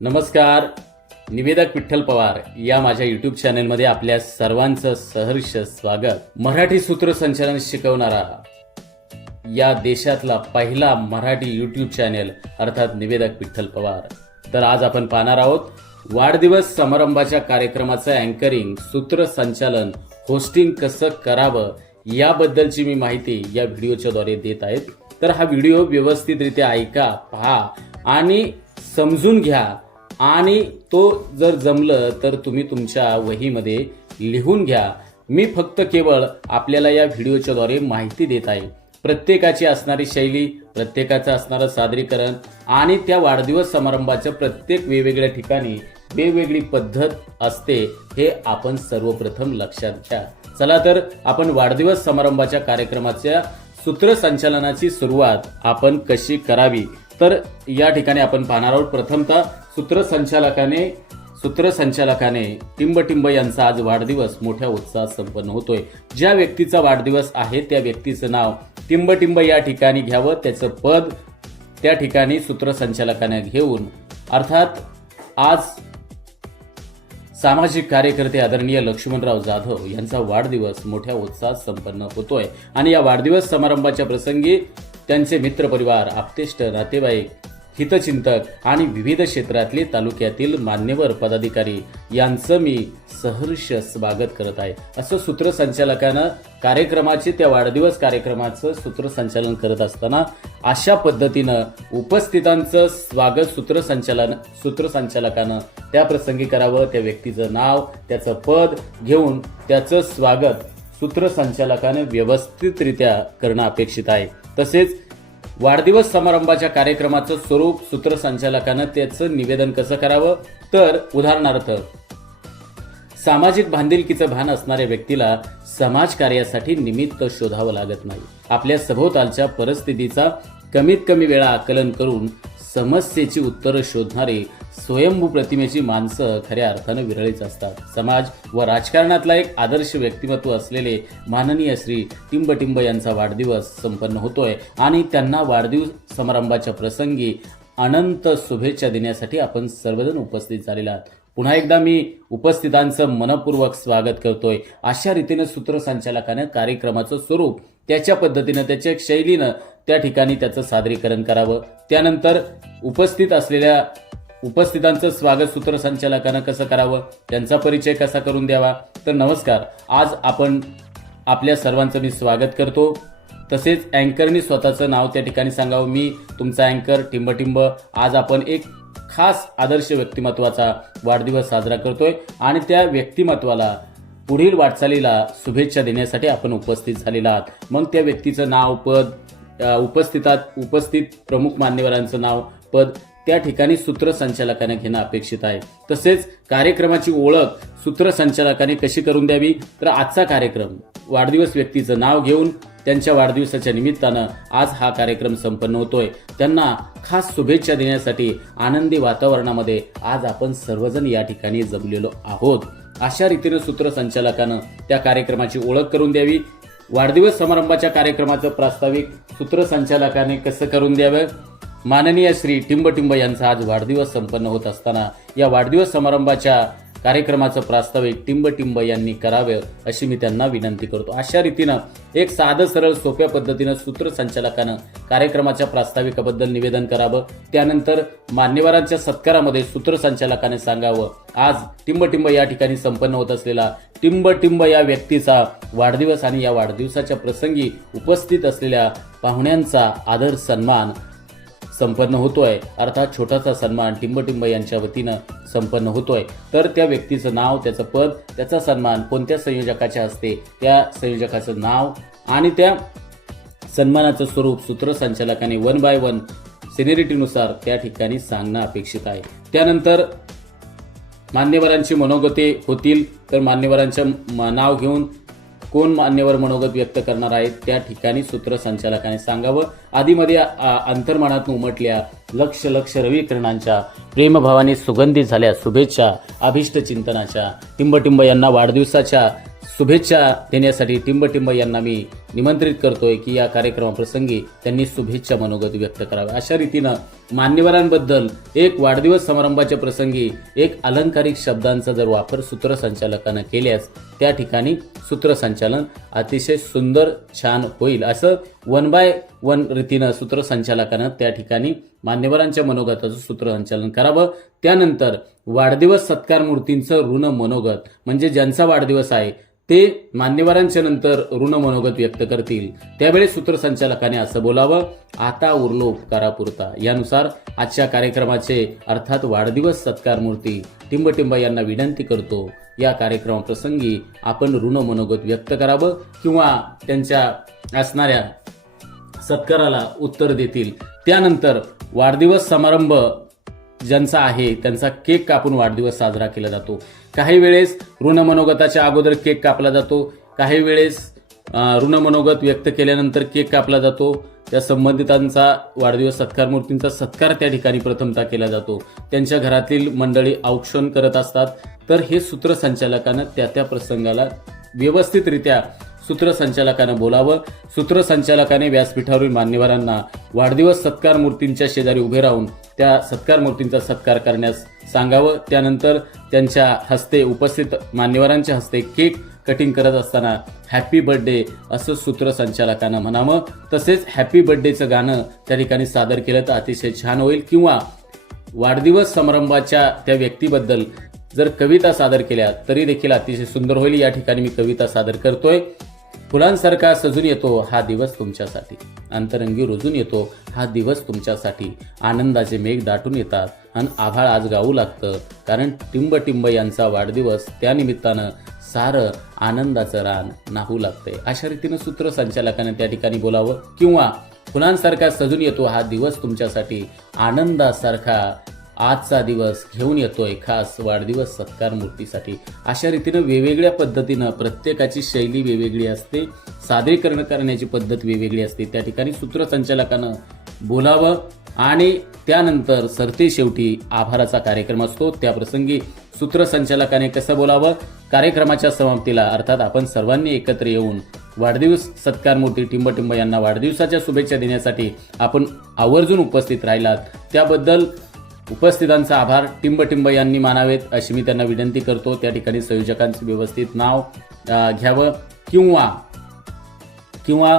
नमस्कार निवेदक विठ्ठल पवार या माझ्या युट्यूब चॅनेलमध्ये आपल्या सर्वांचं सहर्ष स्वागत. मराठी सूत्रसंचालन शिकवणारा या देशातला पहिला मराठी युट्यूब चॅनेल अर्थात निवेदक विठ्ठल पवार. तर आज आपण पाहणार आहोत वाढदिवस समारंभाच्या कार्यक्रमाचं अँकरिंग सूत्रसंचालन होस्टिंग कसं करावं याबद्दलची मी माहिती या व्हिडिओच्या द्वारे देत आहेत. तर हा व्हिडिओ व्यवस्थितरित्या ऐका पहा आणि समजून घ्या. आणि तो जर जमलं तर तुम्ही तुमच्या वहीमध्ये लिहून घ्या. मी फक्त केवळ आपल्याला या व्हिडिओच्या द्वारे माहिती देत आहे. प्रत्येकाची असणारी शैली प्रत्येकाचं असणारं सादरीकरण आणि त्या वाढदिवस समारंभाच्या प्रत्येक वेगवेगळ्या ठिकाणी वेगवेगळी पद्धत असते हे आपण सर्वप्रथम लक्षात घ्या. चला तर आपण वाढदिवस समारंभाच्या कार्यक्रमाच्या सूत्रसंचालनाची सुरुवात आपण कशी करावी? तर या ठिकाणी आपण पाहणार आहोत. प्रथमतः सूत्रसंचालकाने सूत्रसंचालकाने टिंबटिंब यांचा आज वाढदिवस मोठ्या उत्साहात संपन्न होतोय. ज्या व्यक्तीचा वाढदिवस आहे त्या व्यक्तीचं नाव टिंबटिंब या ठिकाणी घ्यावं त्याचं पद त्या ठिकाणी सूत्रसंचालकाने घेऊन अर्थात आज सामाजिक कार्यकर्ते आदरणीय लक्ष्मणराव जाधव यांचा वाढदिवस मोठ्या उत्साहात संपन्न होतोय. आणि या वाढदिवस समारंभाच्या प्रसंगी त्यांचे मित्रपरिवार आप्तेष्ट नातेवाईक हितचिंतक आणि विविध क्षेत्रातले तालुक्यातील मान्यवर पदाधिकारी यांचं मी सहर्ष स्वागत करत आहे. असं सूत्रसंचालकानं कार्यक्रमाचे त्या वाढदिवस कार्यक्रमाचं सूत्रसंचालन करत असताना अशा पद्धतीनं उपस्थितांचं स्वागत सूत्रसंचालन सूत्रसंचालकानं त्या प्रसंगी करावं त्या व्यक्तीचं नाव त्याचं पद घेऊन त्याचं स्वागत सूत्रसंचालकाने व्यवस्थितरित्या करणं अपेक्षित आहे. तसेच वाढदिवस समारंभाच्या कार्यक्रमाचं स्वरूप सूत्रसंचालकानं त्याचं निवेदन कसं करावं? तर उदाहरणार्थ सामाजिक बांधिलकीचं भान असणाऱ्या व्यक्तीला समाज कार्यासाठी निमित्त शोधावं लागत नाही. आपल्या सभोवतालच्या परिस्थितीचा कमीत कमी वेळा आकलन करून समस्येची उत्तरं शोधणारी स्वयंभू प्रतिमेची माणसं खऱ्या अर्थानं विरळीच असतात. समाज व राजकारणातला एक आदर्श व्यक्तिमत्व असलेले माननीय श्री टिंबटिंब यांचा वाढदिवस संपन्न होतोय आणि त्यांना वाढदिवस समारंभाच्या प्रसंगी अनंत शुभेच्छा देण्यासाठी आपण सर्वजण उपस्थित झालेला आहात. पुन्हा एकदा मी उपस्थितांचं मनपूर्वक स्वागत करतोय. अशा रीतीनं सूत्रसंचालकानं कार्यक्रमाचं स्वरूप त्याच्या पद्धतीनं त्याच्या शैलीनं त्या ठिकाणी त्याचं सादरीकरण करावं. त्यानंतर उपस्थित असलेल्या उपस्थितांचं स्वागत सूत्रसंचालकानं कसं करावं त्यांचा परिचय कसा करून द्यावा? तर नमस्कार आज आपण आपल्या सर्वांचं मी स्वागत करतो. तसेच अँकरनी स्वतःचं नाव त्या ठिकाणी सांगावं. मी तुमचा अँकर टिंबटिंब. आज आपण एक खास आदर्श व्यक्तिमत्वाचा वाढदिवस साजरा करतोय आणि त्या व्यक्तिमत्वाला पुढील वाटचालीला शुभेच्छा देण्यासाठी आपण उपस्थित झालेला आहात. मग त्या व्यक्तीचं नाव पद उपस्थितात उपस्थित प्रमुख मान्यवरांचं नाव पद त्या ठिकाणी सूत्रसंचालकाने घेणं अपेक्षित आहे. तसेच कार्यक्रमाची ओळख सूत्रसंचालकाने कशी करून द्यावी? तर आजचा कार्यक्रम वाढदिवस व्यक्तीचं नाव घेऊन त्यांच्या वाढदिवसाच्या निमित्तानं आज हा कार्यक्रम संपन्न होतोय. त्यांना खास शुभेच्छा देण्यासाठी आनंदी वातावरणामध्ये आज आपण सर्वजण या ठिकाणी जमलेलो आहोत. अशा रीतीनं सूत्रसंचालकानं त्या कार्यक्रमाची ओळख करून द्यावी. वाढदिवस समारंभाच्या कार्यक्रमाचं प्रास्ताविक सूत्रसंचालकाने कसं करून द्यावं? माननीय श्री टिंबटिंब यांचा आज वाढदिवस संपन्न होत असताना या वाढदिवस समारंभाच्या कार्यक्रमाचं प्रास्ताविक टिंबटिंब यांनी करावं अशी मी त्यांना विनंती करतो. अशा रीतीनं एक साधं सरळ सोप्या पद्धतीनं सूत्रसंचालकानं कार्यक्रमाच्या प्रास्ताविकाबद्दल निवेदन करावं. त्यानंतर मान्यवरांच्या सत्कारामध्ये सूत्रसंचालकाने सांगावं आज टिंबटिंब या ठिकाणी संपन्न होत असलेला टिंबटिंब या व्यक्तीचा वाढदिवस आणि या वाढदिवसाच्या प्रसंगी उपस्थित असलेल्या पाहुण्यांचा आदर सन्मान संपन्न होतोय. अर्थात छोटासा सन्मान टिंबटिंब यांच्या वतीनं संपन्न होतोय. तर त्या व्यक्तीचं नाव त्याचं पद त्याचा सन्मान कोणत्या संयोजकाच्या असते त्या संयोजकाचं नाव आणि त्या सन्मानाचं स्वरूप सूत्रसंचालकाने वन बाय वन सिनेरिटीनुसार त्या ठिकाणी सांगणं अपेक्षित आहे. त्यानंतर मान्यवरांची मनोगते होतील. तर मान्यवरांचं म- नाव घेऊन कोण मान्यवर मनोगत व्यक्त करणार आहेत? त्या ठिकाणी सूत्रसंचालकाने सांगावं. आधीमध्ये आ- अंतर्मनातून उमटल्या लक्ष लक्ष रविकिरणांच्या प्रेमभावाने सुगंधित झाल्या शुभेच्छा अभिष्ट चिंतनाच्या. टिंबटिंब यांना वाढदिवसाच्या शुभेच्छा देण्यासाठी टिंबटिंब यांना मी निमंत्रित करतोय की या कार्यक्रमाप्रसंगी त्यांनी शुभेच्छा मनोगत व्यक्त करावे अशा रीतीनं मान्यवरांबद्दल एक वाढदिवस समारंभाच्या प्रसंगी एक अलंकारिक शब्दांचा जर वापर सूत्रसंचालकानं केल्यास त्या ठिकाणी सूत्रसंचालन अतिशय सुंदर छान होईल. असं वन बाय वन रीतीनं सूत्रसंचालकानं त्या ठिकाणी मान्यवरांच्या मनोगताचं सूत्रसंचालन करावं. त्यानंतर वाढदिवस सत्कार मूर्तींचं ऋण मनोगत म्हणजे ज्यांचा वाढदिवस आहे ते मान्यवरांच्या नंतर ऋण मनोगत व्यक्त करतील. त्यावेळी सूत्रसंचालकाने असं बोलावं आता उरलो उपकारापुरता. यानुसार आजच्या कार्यक्रमाचे अर्थात वाढदिवस सत्कार मूर्ती टिंबटिंब यांना विनंती करतो. या कार्यक्रमाप्रसंगी आपण ऋण मनोगत व्यक्त करावं किंवा त्यांच्या असणाऱ्या सत्काराला उत्तर देतील. त्यानंतर वाढदिवस समारंभ ज्यांचा आहे त्यांचा केक कापून वाढदिवस साजरा केला जातो. काही वेळेस ऋण मनोगताच्या अगोदर केक कापला जातो. काही वेळेस ऋणमनोगत ऋण मनोगत व्यक्त केल्यानंतर केक कापला जातो. त्या संबंधितांचा वाढदिवस सत्कार मूर्तींचा सत्कार त्या ठिकाणी प्रथमता केला जातो. त्यांच्या घरातील मंडळी औक्षण करत असतात. तर हे सूत्रसंचालकानं त्या त्या प्रसंगाला व्यवस्थितरित्या सूत्रसंचालकानं बोलावं. सूत्रसंचालकाने व्यासपीठावरील मान्यवरांना वाढदिवस सत्कार मूर्तींच्या शेजारी उभे राहून त्या सत्कार मूर्तींचा सत्कार करण्यास सांगावं. त्यानंतर त्यांच्या हस्ते उपस्थित मान्यवरांच्या हस्ते केक कटिंग करत असताना हॅपी बर्थडे असं सूत्रसंचालकानं म्हणावं. तसेच हॅपी बर्थडेचं गाणं त्या ठिकाणी सादर केलं तर अतिशय छान होईल. किंवा वाढदिवस समारंभाच्या त्या व्यक्तीबद्दल जर कविता सादर केल्या तरी देखील अतिशय सुंदर होईल. या ठिकाणी मी कविता सादर करतोय. फुलांसारखा सजून येतो हा दिवस तुमच्यासाठी. अंतरंगी रुजून येतो हा दिवस तुमच्यासाठी. आनंदाचे मेघ दाटून येतात आणि आभाळ आज गाऊ लागतं. कारण टिंब टिंब यांचा वाढदिवस त्यानिमित्तानं सारं आनंदाचं रान नाहू लागतंय. अशा रीतीनं सूत्रसंचालकाने त्या ठिकाणी बोलावं किंवा फुलांसारखा सजून येतो हा दिवस तुमच्यासाठी आनंदासारखा आजचा दिवस घेऊन येतोय खास वाढदिवस सत्कार मूर्तीसाठी. अशा रीतीनं वेगवेगळ्या पद्धतीनं प्रत्येकाची शैली वेगवेगळी असते. सादरीकरण करण्याची पद्धत वेगवेगळी असते. त्या ठिकाणी सूत्रसंचालकानं बोलावं आणि त्यानंतर सरते शेवटी आभाराचा कार्यक्रम असतो. त्याप्रसंगी सूत्रसंचालकाने कसं बोलावं? कार्यक्रमाच्या समाप्तीला अर्थात आपण सर्वांनी एकत्र येऊन वाढदिवस सत्कार मूर्ती टिंबटिंब यांना वाढदिवसाच्या शुभेच्छा देण्यासाठी आपण आवर्जून उपस्थित राहिलात. त्याबद्दल उपस्थितांचा आभार. टिंबटिंब यांनी मानावेत अशी मी त्यांना विनंती करतो. त्या ठिकाणी संयोजकांचं व्यवस्थित नाव घ्यावं किंवा किंवा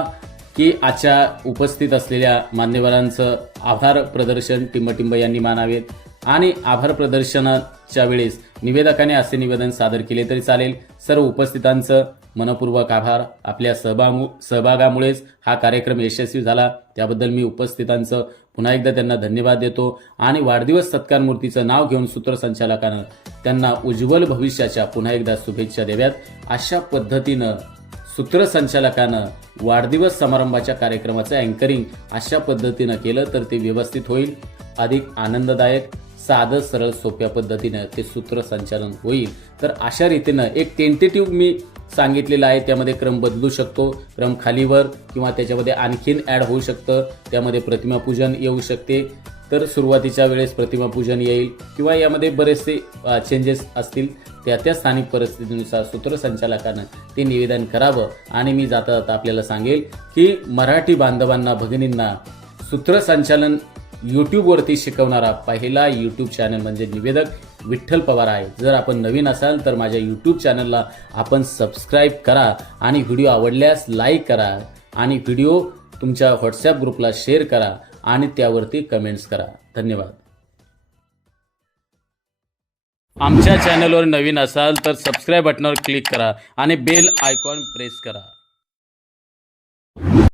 की आजच्या उपस्थित असलेल्या मान्यवरांचं आभार प्रदर्शन टिंबटिंब यांनी मानावेत. आणि आभार प्रदर्शनाच्या वेळेस निवेदकाने असे निवेदन सादर केले तरी चालेल. सर्व उपस्थितांचं मनपूर्वक आभार. आपल्या सहभाग सहभागामुळेच हा कार्यक्रम यशस्वी झाला. त्याबद्दल मी उपस्थितांचं पुन्हा एकदा त्यांना धन्यवाद देतो आणि वाढदिवस सत्कार मूर्तीचं नाव घेऊन सूत्रसंचालकानं त्यांना उज्ज्वल भविष्याच्या पुन्हा एकदा शुभेच्छा द्याव्यात अशा पद्धतीनं सूत्रसंचालकानं वाढदिवस समारंभाच्या कार्यक्रमाचं अँकरिंग अशा पद्धतीनं केलं तर ते व्यवस्थित होईल. अधिक आनंददायक साधं सरळ सोप्या पद्धतीनं ते सूत्रसंचालन होईल. तर अशा रीतीनं एक टेंटेटिव्ह मी सांगितलेलं आहे त्यामध्ये क्रम बदलू शकतो. क्रम खालीवर किंवा त्याच्यामध्ये आणखीन ॲड होऊ शकतं. त्यामध्ये प्रतिमापूजन येऊ शकते. तर सुरुवातीच्या वेळेस प्रतिमापूजन येईल किंवा यामध्ये बरेचसे चेंजेस असतील. त्या त्या स्थानिक परिस्थितीनुसार सूत्रसंचालकानं ते निवेदन करावं आणि मी जाता जाता आपल्याला सांगेल की मराठी बांधवांना भगिनींना सूत्रसंचालन यूट्यूबवरती शिकवणारा पहिला यूट्यूब चॅनल म्हणजे निवेदक. विठ्ठल पवार आहे. जर आपण नवीन असाल तर माझ्या यूट्यूब चॅनलला आपण सबस्क्राईब करा आणि व्हिडिओ आवडल्यास लाईक करा आणि व्हिडिओ तुमच्या व्हॉट्सॲप ग्रुपला शेअर करा आणि त्यावरती कमेंट्स करा. धन्यवाद. आमच्या चॅनलवर नवीन असाल तर सबस्क्राईब बटनावर क्लिक करा आणि बेल आयकॉन प्रेस करा.